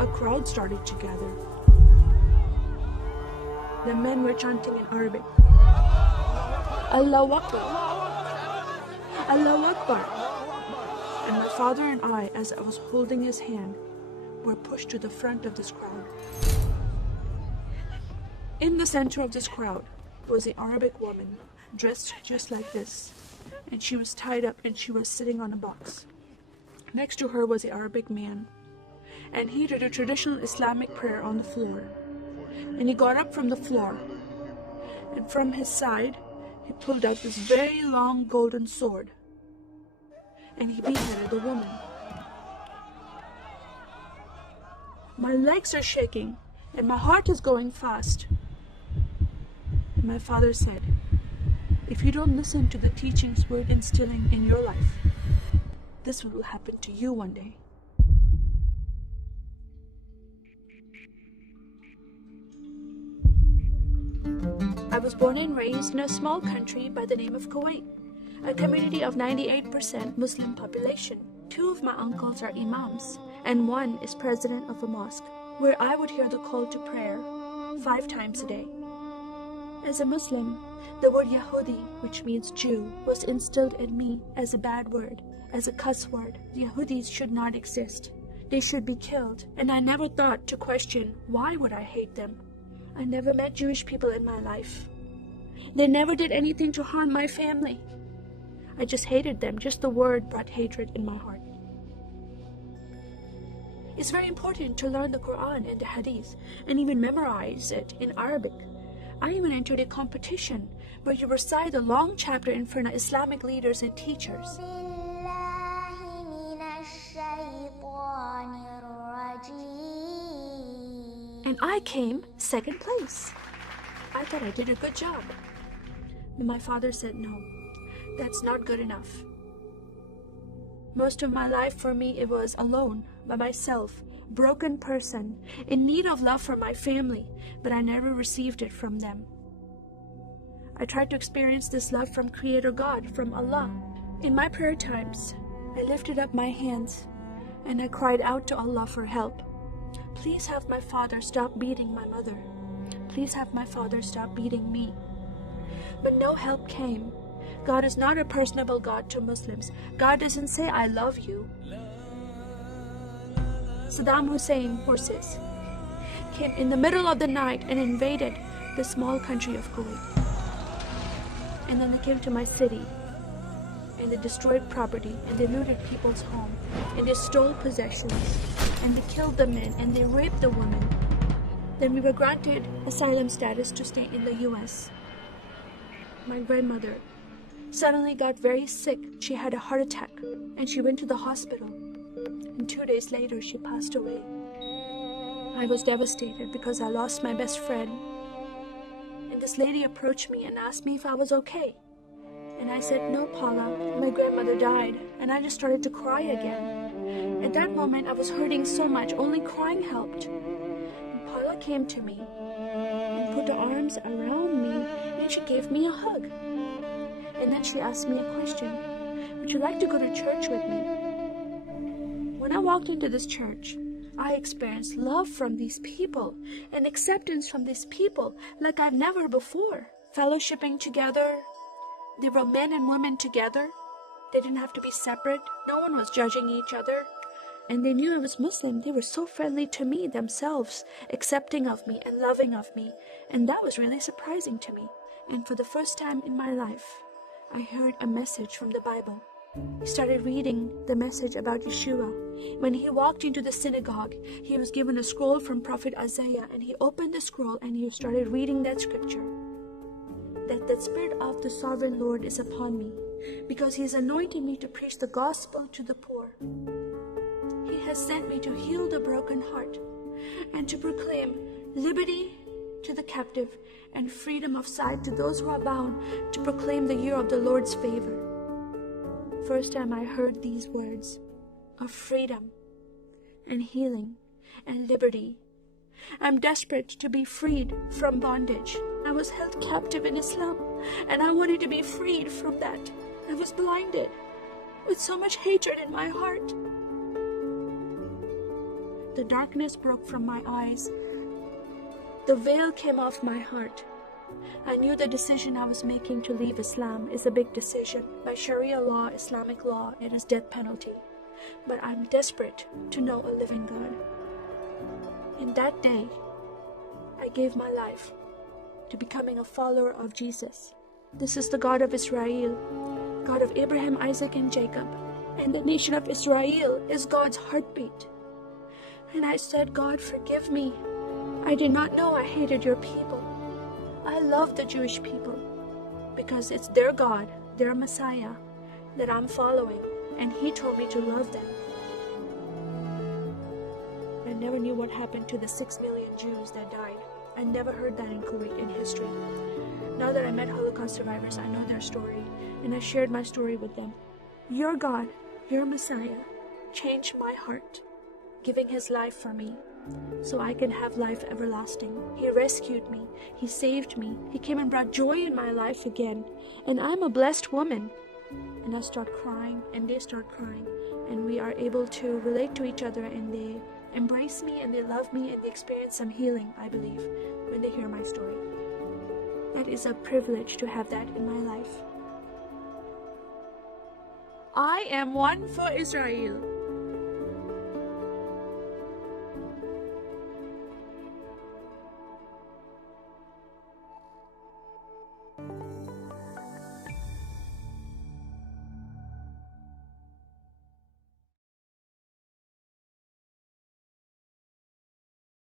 a crowd started to gather. The men were chanting in Arabic, Allahu Akbar, Allahu Akbar. And my father and I, as I was holding his hand, were pushed to the front of this crowd. In the center of this crowd was an Arabic woman, dressed just like this, and she was tied up and she was sitting on a box. Next to her was an Arabic man, and he did a traditional Islamic prayer on the floor. And he got up from the floor, and from his side, he pulled out this very long golden sword, and he beheaded the woman. My legs are shaking, and my heart is going fast. And my father said, if you don't listen to the teachings we're instilling in your life, this will happen to you one day. I was born and raised in a small country by the name of Kuwait, a community of 98% Muslim population. 2 of my uncles are imams, and 1 is president of a mosque, where I would hear the call to prayer 5 times a day. As a Muslim, the word Yahudi, which means Jew, was instilled in me as a bad word, as a cuss word. Yahudis should not exist. They should be killed, and I never thought to question why would I hate them. I never met Jewish people in my life. They never did anything to harm my family. I just hated them. Just the word brought hatred in my heart. It's very important to learn the Quran and the Hadith and even memorize it in Arabic. I even entered a competition where you recite a long chapter in front of Islamic leaders and teachers. And I came 2nd place. I thought I did a good job. But my father said, no, that's not good enough. Most of my life for me, it was alone, by myself, broken person, in need of love from my family, but I never received it from them. I tried to experience this love from Creator God, from Allah. In my prayer times, I lifted up my hands and I cried out to Allah for help. Please have my father stop beating my mother. Please have my father stop beating me. But no help came. God is not a personable God to Muslims. God doesn't say, I love you. Saddam Hussein forces came in the middle of the night and invaded the small country of Kuwait. And then they came to my city and they destroyed property and they looted people's home and they stole possessions and they killed the men and they raped the women. Then we were granted asylum status to stay in the US. My grandmother suddenly got very sick. She had a heart attack and she went to the hospital. And 2 days later, she passed away. I was devastated because I lost my best friend. And this lady approached me and asked me if I was okay. And I said, no, Paula, my grandmother died. And I just started to cry again. At that moment, I was hurting so much, only crying helped. And Paula came to me and put her arms around me and she gave me a hug. And then she asked me a question. Would you like to go to church with me? When I walked into this church, I experienced love from these people and acceptance from these people like I've never before. Fellowshipping together. They were men and women together. They didn't have to be separate. No one was judging each other. And they knew I was Muslim. They were so friendly to me themselves, accepting of me and loving of me. And that was really surprising to me. And for the first time in my life, I heard a message from the Bible. He started reading the message about Yeshua. When he walked into the synagogue, he was given a scroll from Prophet Isaiah, and he opened the scroll and he started reading that scripture. That the Spirit of the Sovereign Lord is upon me, because he has anointed me to preach the gospel to the poor. He has sent me to heal the broken heart and to proclaim liberty to the captive and freedom of sight to those who are bound, to proclaim the year of the Lord's favor. First time I heard these words of freedom and healing and liberty. I'm desperate to be freed from bondage. I was held captive in Islam and I wanted to be freed from that. I was blinded with so much hatred in my heart. The darkness broke from my eyes. The veil came off my heart. I knew the decision I was making to leave Islam is a big decision. By Sharia law, Islamic law, it is death penalty. But I'm desperate to know a living God. In that day, I gave my life to becoming a follower of Jesus. This is the God of Israel, God of Abraham, Isaac, and Jacob. And the nation of Israel is God's heartbeat. And I said, God, forgive me. I did not know I hated your people. I love the Jewish people because it's their God, their Messiah that I'm following. And He told me to love them. I never knew what happened to the 6 million Jews that died. I never heard that in Kuwait in history. Now that I met Holocaust survivors, I know their story, and I shared my story with them. Your God, your Messiah, changed my heart, giving His life for me, so I can have life everlasting. He rescued me. He saved me. He came and brought joy in my life again. And I'm a blessed woman. And I start crying, and they start crying, and we are able to relate to each other, and they embrace me, and they love me, and they experience some healing, I believe, when they hear my story. That is a privilege to have that in my life. I am one for Israel.